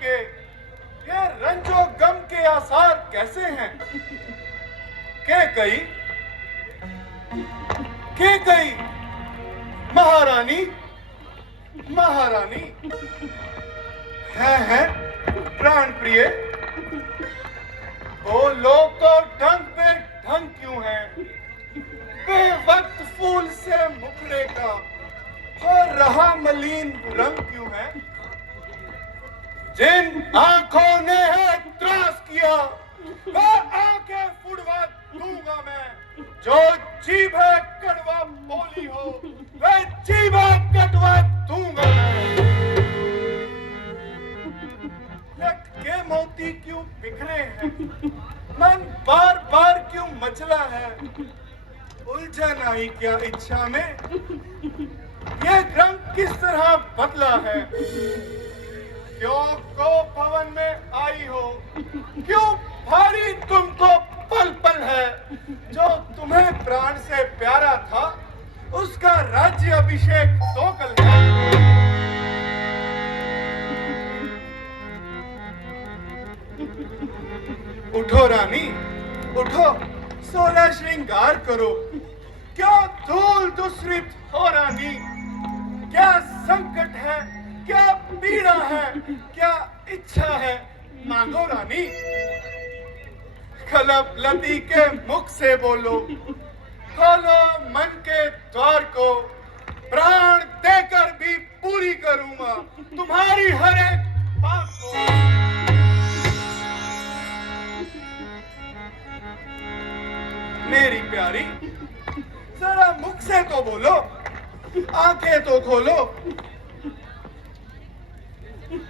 के ये रंजो गम के आसार कैसे हैं? के कई महारानी महारानी है प्राण प्रिय, बोलो तो ढंग पे ढंग क्यों है? बेवक्त फूल से मुखड़े का और रहा मलिन रंग क्यों है? जिन आंखों ने है त्रास किया वह आंखें फुड़वा दूंगा मैं। जो जीभ है कड़वा बोली हो वह जीभ कटवा दूंगा मैं। लटके मोती क्यों बिखरे हैं? मन बार बार क्यों मचला है? उलझन आई क्या इच्छा में? ये रंग किस तरह बदला है? क्यों को भवन में आई हो? क्यों भारी तुमको पल पल है? जो तुम्हें प्राण से प्यारा था उसका राज्य अभिषेक तो कल है। उठो रानी उठो, 16 श्रृंगार करो। क्या धूल दूसरित हो रानी? क्या संकट है? क्या पीड़ा है? क्या इच्छा है? मांगो रानी। खलब लती के मुख से बोलो, खोलो मन के द्वार को। प्राण देकर भी पूरी करूंगा तुम्हारी हर एक बात को। मेरी प्यारी जरा मुख से तो बोलो, आंखें तो खोलो।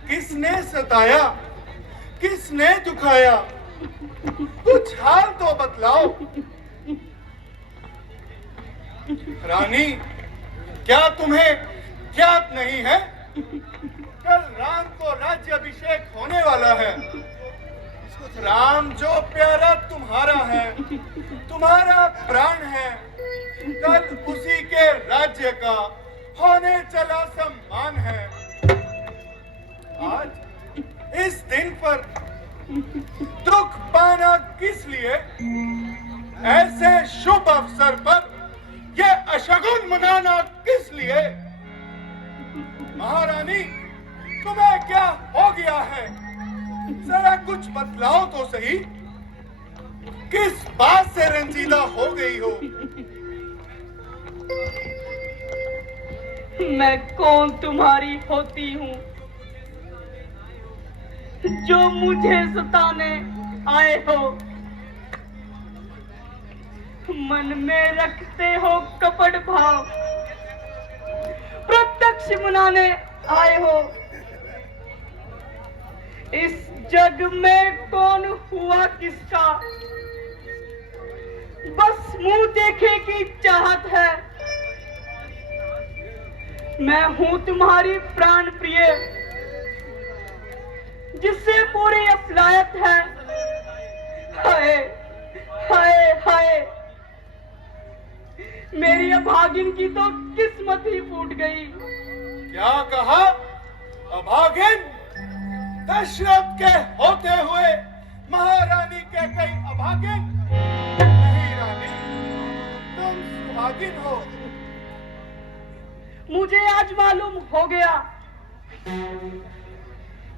किसने सताया? किसने दुखाया? कुछ हाल तो बतलाओ। रानी क्या तुम्हें ज्ञात नहीं है? कल राम को राज्य अभिषेक होने वाला है। राम जो प्यारा तुम्हारा है, तुम्हारा प्राण है, कल उसी के राज्य का होने चला सम्मान है। आज इस दिन पर दुख पाना किस लिए? ऐसे शुभ अवसर पर यह अशगुन मनाना किस लिए? महारानी तुम्हें क्या हो गया है? जरा कुछ बतलाओ तो सही। किस बात से रंजीदा हो गई हो? मैं कौन तुम्हारी होती हूँ जो मुझे सताने आए हो? मन में रखते हो कपट भाव, प्रत्यक्ष मनाने आए हो। इस जग में कौन हुआ किसका? बस मुंह देखे की चाहत है। मैं हूं तुम्हारी प्राण प्रिय, जिससे पूरी अफलायत है। हाय हाय हाय, मेरी अभागिन की तो किस्मत ही फूट गई। क्या कहा? अभागिन? दशरथ के होते हुए महारानी के कई अभागिन? नहीं रानी, तुम सुहागिन हो। मुझे आज मालूम हो गया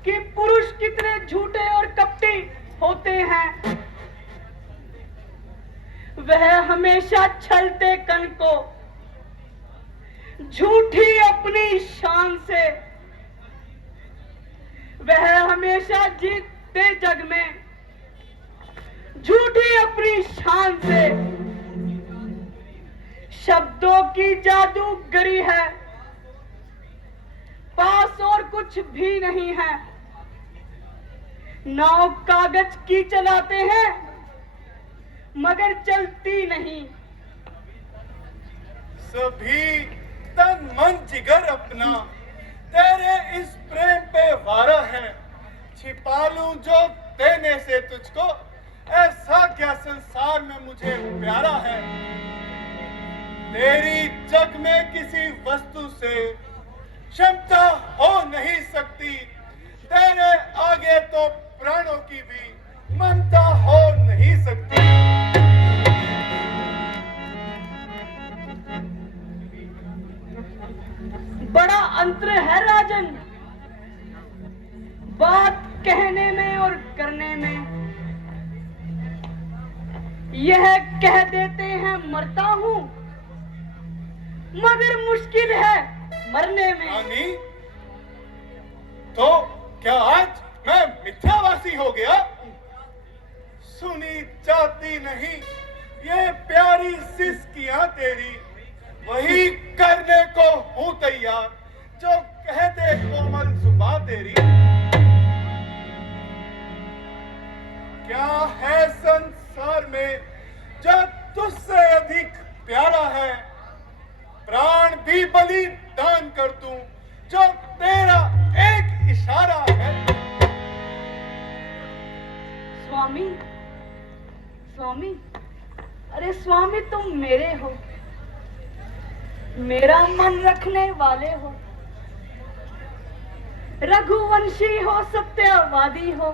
कि पुरुष कितने झूठे और कपटी होते हैं। वह हमेशा छलते कन को झूठी अपनी शान से। वह हमेशा जीतते जग में झूठी अपनी शान से। शब्दों की जादूगरी है, पास और कुछ भी नहीं है। नाव कागज की चलाते हैं मगर चलती नहीं। सभी तन मन जिगर अपना तेरे इस प्रेम पे वारा है। छिपा लूं जो देने से तुझको, ऐसा क्या संसार में मुझे प्यारा है। तेरी जग में किसी वस्तु से क्षमता हो नहीं सकती तेरे बात कहने में और करने में। यह कह देते हैं मरता हूं, मगर मुश्किल है मरने में। रानी, तो क्या आज मैं मिथ्यावासी हो गया? सुनी जाती नहीं ये प्यारी सिसकियां तेरी, वही करने को हूं तैयार जो कह दे कोमल जुबान तेरी। क्या है संसार में जो तुझसे अधिक प्यारा है? प्राण भी बलिदान कर दूं जो तेरा एक इशारा है। स्वामी, स्वामी, अरे स्वामी तुम मेरे हो, मेरा मन रखने वाले हो, रघुवंशी हो, सत्यवादी हो,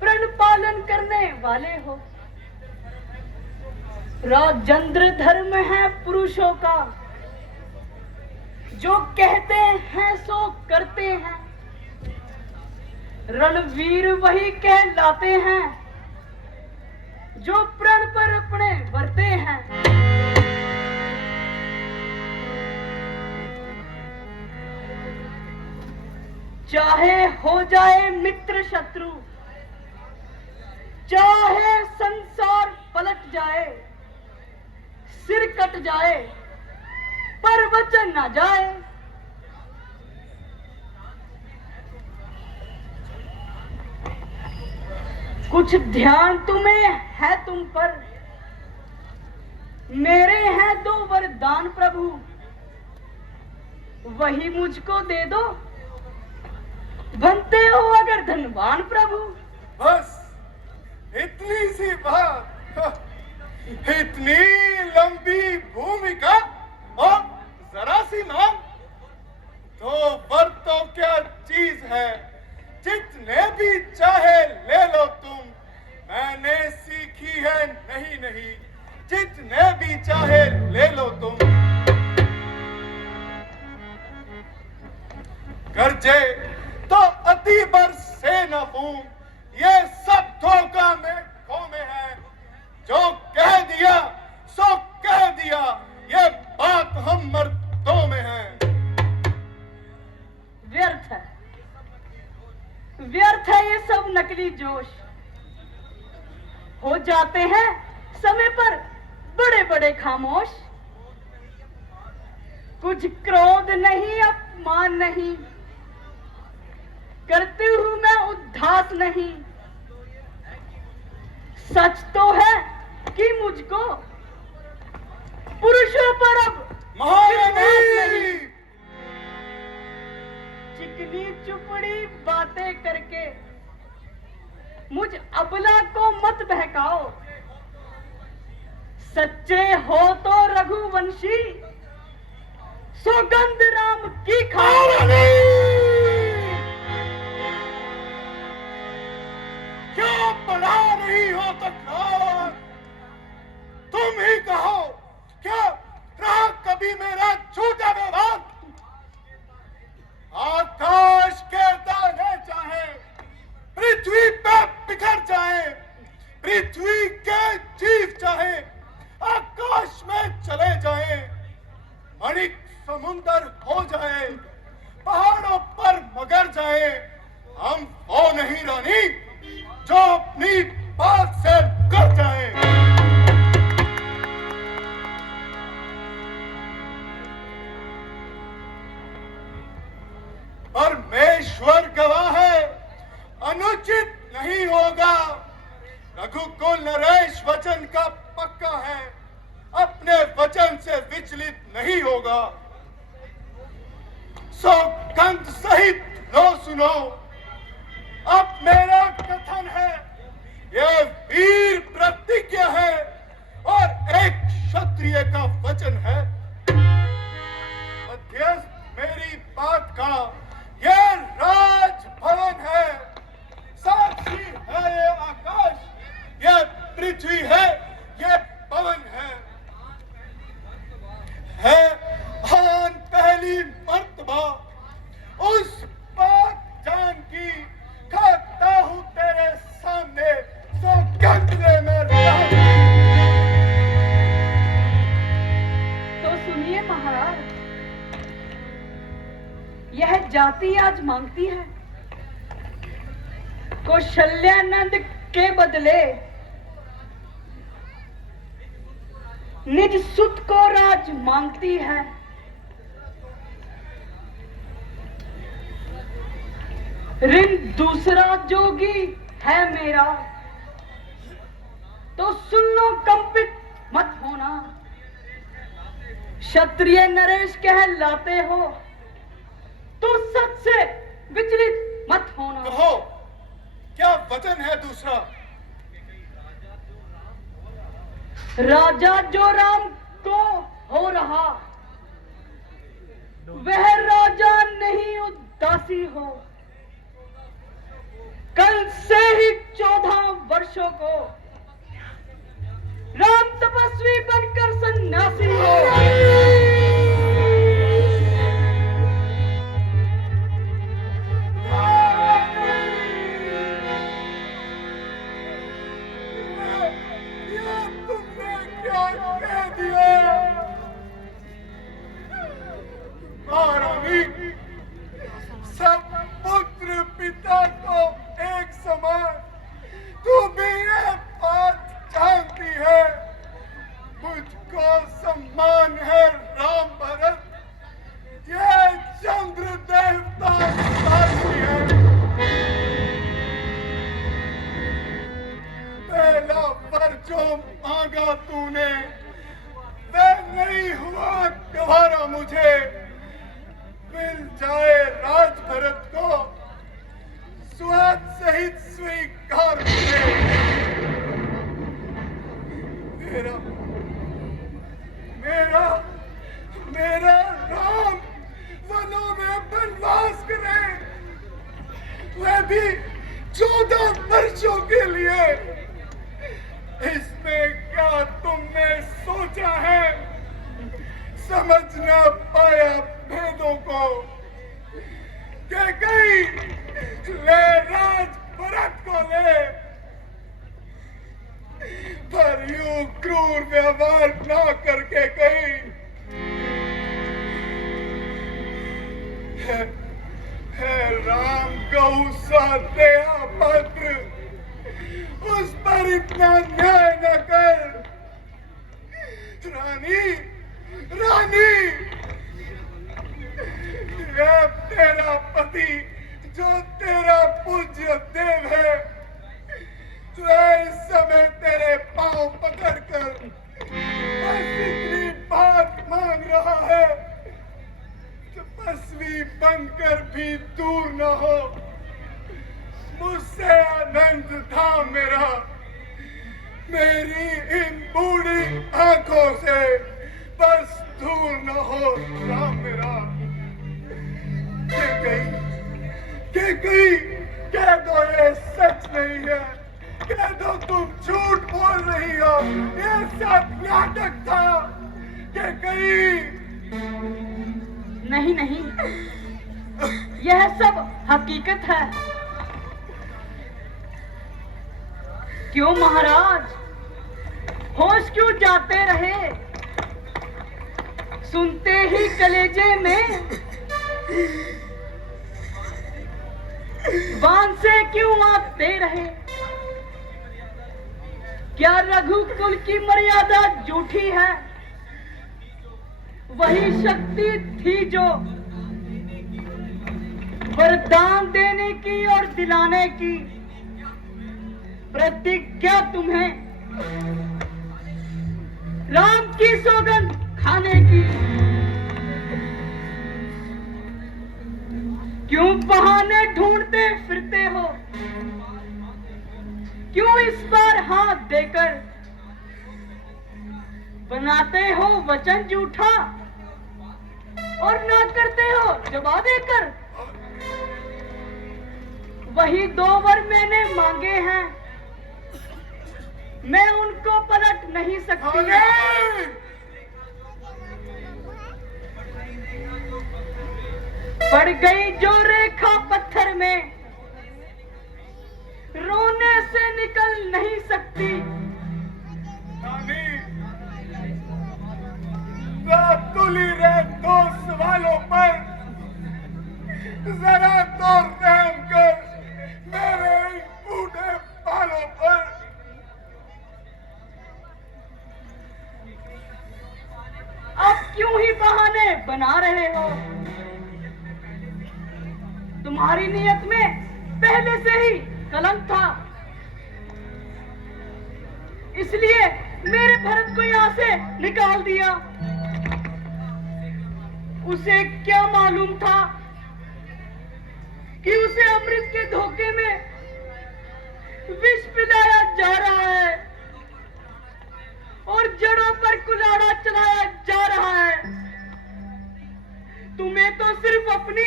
प्रण पालन करने वाले हो। राजेंद्र धर्म है पुरुषों का, जो कहते हैं सो करते हैं। रणवीर वही कहलाते हैं जो प्रण पर अपने वर्ते हैं। चाहे हो जाए मित्र शत्रु, चाहे संसार पलट जाए, सिर कट जाए, पर वचन न जाए। कुछ ध्यान तुम्हें है तुम पर, मेरे हैं दो वरदान प्रभु, वही मुझको दे दो, बनते हो अगर धनवान प्रभु। बस इतनी सी बात, इतनी लंबी भूमिका और जरा सी मांग, तो वर तो क्या चीज है, जितने भी चाहे ले लो तुम। मैंने सीखी है नहीं नहीं, जितने भी चाहे ले लो तुम। गर्जे तो अति बरसे न बूंद, ये सब धोखा में खो में है। जो कह दिया सो कह दिया, ये बात हम मर्दों में है। व्यर्थ है, व्यर्थ है ये सब नकली जोश। हो जाते हैं समय पर बड़े बड़े खामोश। कुछ क्रोध नहीं, अपमान नहीं, करती हूं मैं उद्धास नहीं। सच तो है कि मुझको पुरुषों पर अब विश्वास नहीं। चिकनी चुपड़ी बातें करके मुझ अबला को मत बहकाओ। सच्चे हो तो रघुवंशी, सौगंध राम की खाओ। क्यों बना नहीं हो तकरार? तुम ही कहो, क्या रहा कभी मेरा झूठा व्यवहार? आकाश के तारे चाहे पृथ्वी पे बिखर जाए, पृथ्वी के जीव चाहे आकाश में चले जाए, मणिक समुंदर हो जाए, पहाड़ों पर मगर जाए, हम वो नहीं रानी जो अपनी बात से कर जाए। परमेश्वर गवाह है, अनुचित नहीं होगा। रघुकुल नरेश वचन का पक्का है, अपने वचन से विचलित नहीं होगा। सौगंध सहित लो सुनो, अब मेरा कथन है, यह वीर प्रतिज्ञा है और एक क्षत्रिय का वचन है। मध्यस्थ मेरी बात का यह राजभवन है, साक्षी है ये आकाश, यह पृथ्वी है, यह पवन है आन पहली मर्तबा उस बात जान आज मांगती है। कौशल्यानंद के बदले निज सुत को राज मांगती है। ऋण दूसरा जोगी है मेरा, तो सुन लो कंपित मत होना। क्षत्रिय नरेश कहलाते हो तो सच से विचलित मत होना। कहो, क्या वचन है दूसरा? राजा जो राम को हो रहा, वह राजा नहीं उदासी हो। कल से ही 14 वर्षों को राम तपस्वी बनकर सन्यासी हो। ये तुमने क्या कह दिया? महारानी, सब पुत्र पिता को एक समान, तू भी ये बात जानती है। मुझको सम्मान है राम भरत, ये चंद्र देवता साक्षी है। पहला वर जो मांगा तूने, वह नहीं हुआ दोबारा मुझे। मिल जाए राज भरत को, स्वाद सहित स्वीकार मुझे। मेरा मेरा मेरा राम वनों में वनवास करे, वह भी 14 वर्षों के लिए। इसमें क्या तुमने सोचा है? समझ न पाया भेदों को कि कहीं ले राज भरत को ले, पर यूं क्रूर व्यवहार ना करके कहीं है राम गौ सा दया पत्र, उस पर इतना न्याय न कर। रानी, रानी, यह तेरा पति जो तेरा पूज्य देव है, वह इस समय तेरे पांव पकड़कर बस इतनी बात मांग रहा है, तपस्वी बनकर भी दूर न हो। मुझसे आनंद था मेरा, मेरी इन बूढ़ी आंखों से बस दूर न हो राम मेरा। के कहीं कह दो ये सच नहीं है, कह दो तुम झूठ बोल रही हो, ये सब नाटक था। के कहीं नहीं नहीं, यह सब हकीकत है। क्यों महाराज, होश क्यों जाते रहे? सुनते ही कलेजे में बांध से क्यों आते रहे? क्या रघुकुल की मर्यादा झूठी है? वही शक्ति थी जो वरदान देने की और दिलाने की प्रतिज्ञा तुम्हें राम की सौगंध खाने की। क्यों बहाने ढूंढते फिरते हो? क्यों इस बार हाथ देकर बनाते हो वचन झूठा और ना करते हो जवाब देकर? वही 2 वर मैंने मांगे हैं, मैं उनको पलट नहीं सकती। पड़ गई जो रेखा पत्थर में, रोने से निकल नहीं सकती। तुली रहे 2 सवालों पर जरा तो रहम कर मेरे इन बूढ़े बालों पर। आप क्यों ही बहाने बना रहे हो? तुम्हारी नीयत में पहले से ही कलंक था, इसलिए मेरे भरत को यहां से निकाल दिया। उसे क्या मालूम था कि उसे अमृत के धोखे में विष पिलाया जा रहा है और जड़ों पर कुल्हाड़ा चलाया जा रहा है। तुम्हें तो सिर्फ अपने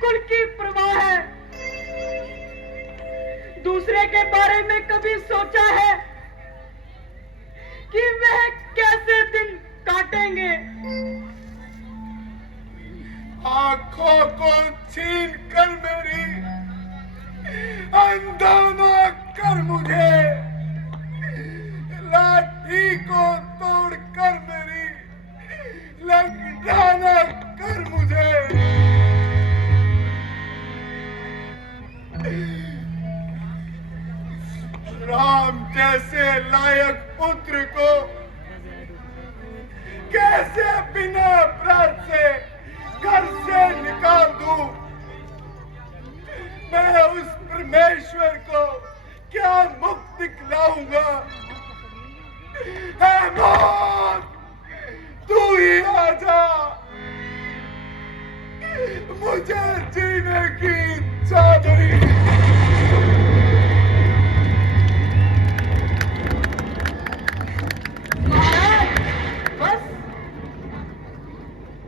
कुल की परवाह है। दूसरे के बारे में कभी सोचा है कि वह कैसे दिन काटेंगे? आंखों को छीन कर मेरी अंधा न कर मुझे, लाठी को तोड़ कर मेरी लंगड़ा कर मुझे। राम जैसे लायक पुत्र को कैसे बिना अपराध से घर से निकाल दूं? मैं उस परमेश्वर को क्या मुक्ति दिलाऊंगा? है मौत, तू ही आजा, मुझे जीने की इच्छा नहीं।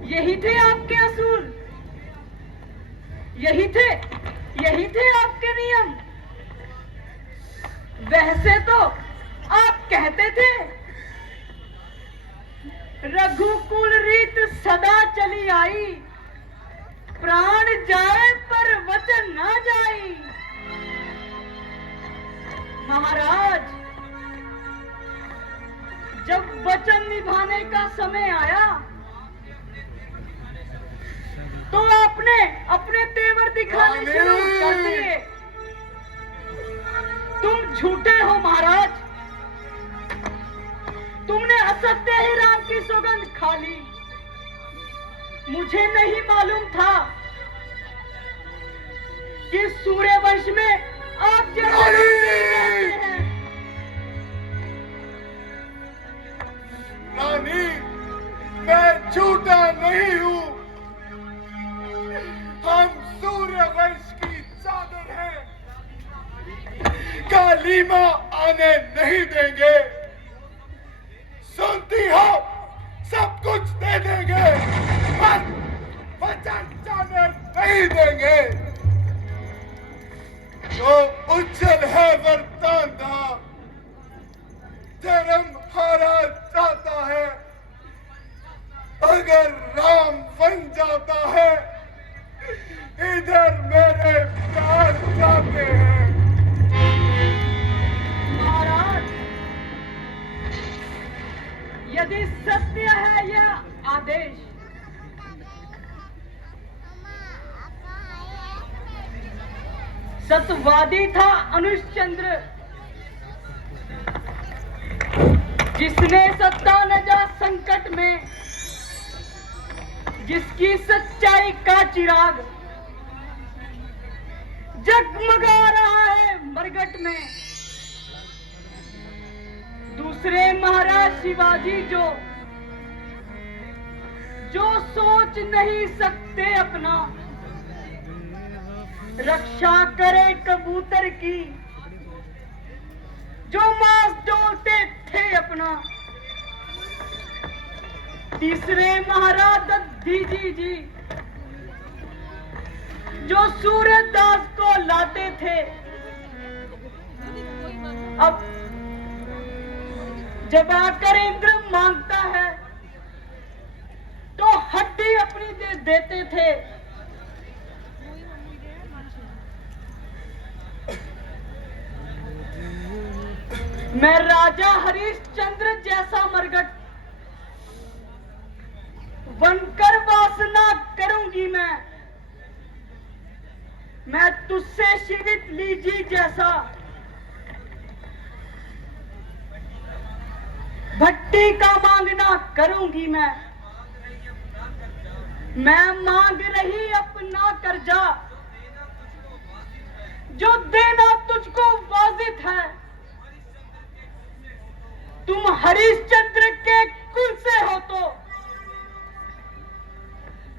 यही थे आपके असूल, यही थे आपके नियम। वैसे तो आप कहते थे रघुकुल रीत सदा चली आई, प्राण जाए पर वचन ना जाई। महाराज, जब वचन निभाने का समय आया तो आपने अपने तेवर दिखाने शुरू कर दिए। तुम झूठे हो महाराज, तुमने असत्य ही राम की सौगंध खा ली। मुझे नहीं मालूम था कि सूर्यवंश में आप जैसे रहते हैं। रानी, मैं झूठा नहीं हूं। हम सूर्यवंश की चादर हैं, कालीमा आने नहीं देंगे। सुनती हो, सब कुछ दे देंगे, पर वचन जाने नहीं देंगे। तो उज्जवल है वरदान था, धर्म हारा जाता है। अगर राम बन जाता है, इधर मेरे प्राण जाते हैं। महाराज, यदि सत्य है यह आदेश, सत्यवादी था अनुजचंद्र, जिसने सत्ता न जा संकट में, जिसकी सच्चाई का चिराग जगमगा रहा है मरघट में। दूसरे महाराज शिवाजी जो सोच नहीं सकते अपना, रक्षा करे कबूतर की, जो मांस डोलते थे अपना। तीसरे महाराज दीजी जी, जो सूर्यदास को लाते थे। अब जब आकर इंद्र मांगता है तो हड्डी अपनी दे देते थे। मैं राजा हरिश्चंद्र जैसा मरघट बनकर वासना करूंगी मैं तुझसे शिवित लीजी जैसा भट्टी का मांगना करूंगी मैं मांग रही अपना कर्जा जो देना तुझको वाजिब है। तुम हरिश्चंद्र के कुल से हो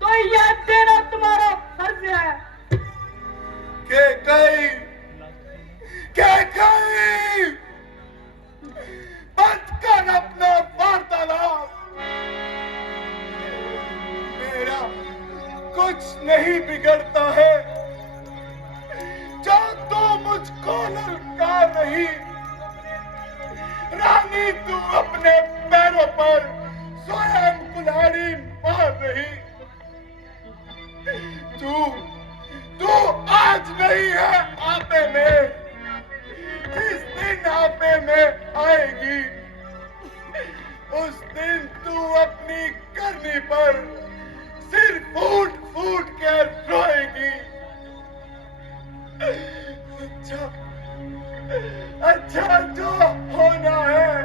तो यह देना तुम्हारा फर्ज है। कई बंद कर अपना वार्तालाप। मेरा कुछ नहीं बिगड़ता है जो तू मुझको ललकार रही। रानी तू अपने पैरों पर स्वयं कुल्हाड़ी मार रही। तू आज नहीं है आपे में, जिस दिन आपे में आएगी उस दिन तू अपनी करनी पर सिर फूट फूट के रोएगी। अच्छा जो होना है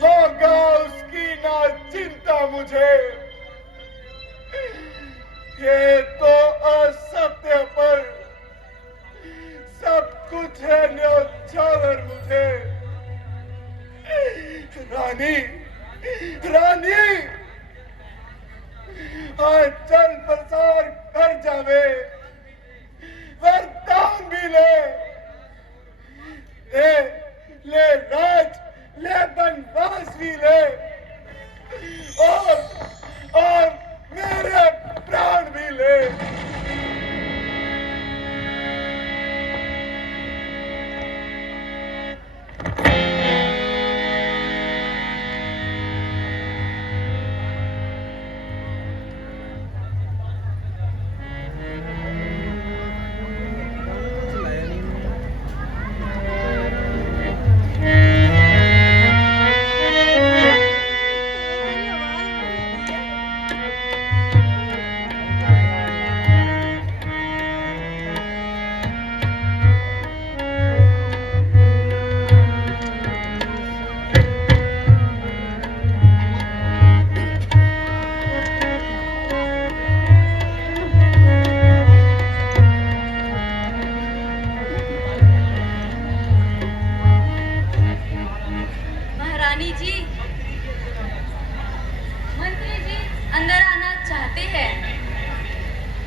होगा, उसकी ना चिंता मुझे। ये तो असत्य पर सब कुछ है न्योछावर मुझे। रानी आज चल प्रसार कर जावे, वरदान भी ले राज ले बनवास भी ले और मेरे प्राण भी ले।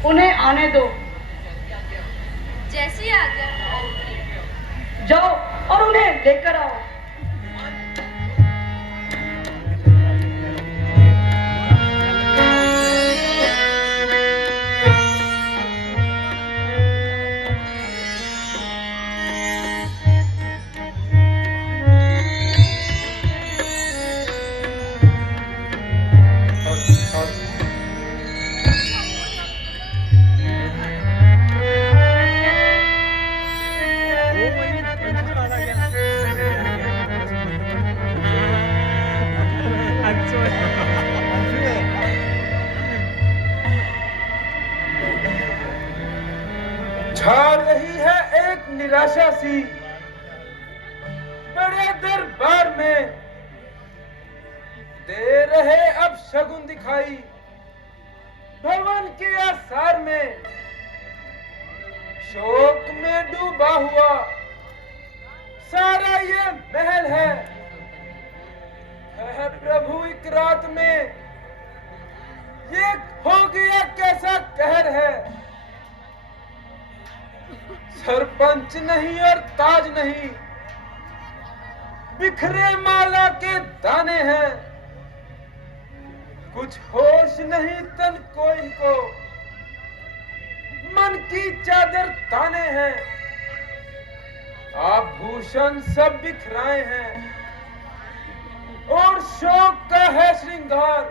उन्हें आने दो। जैसी आज्ञा। जाओ और उन्हें लेकर आओ। छा रही है एक निराशा सी बड़े दरबार में, दे रहे अब शगुन दिखाई भवन के आसार में। शोक में डूबा हुआ सारा ये महल है प्रभु एक रात में ये हो गया कैसा कहर है। सरपंच नहीं और ताज नहीं, बिखरे माला के दाने हैं। कुछ होश नहीं तन को इनको, मन की चादर ताने हैं। आभूषण सब बिखराए हैं और शोक का है श्रृंगार।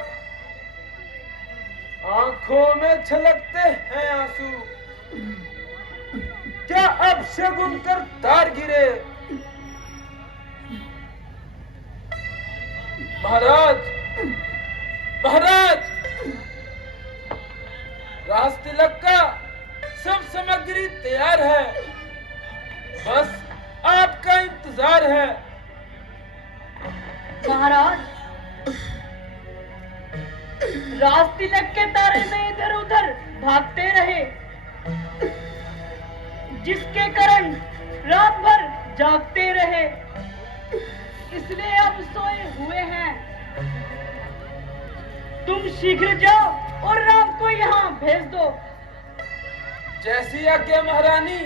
आंखों में छलकते हैं आंसू, क्या अब शगुन कर तार गिरे। महाराज महाराज, राज तिलक का सब सामग्री तैयार है, बस आपका इंतजार है। महाराज, राज तिलक के तारे में इधर उधर भागते रहे, जिसके कारण रात भर जागते रहे, इसलिए अब सोए हुए हैं। तुम शीघ्र जाओ और राम को यहाँ भेज दो। जैसी आज्ञा महारानी।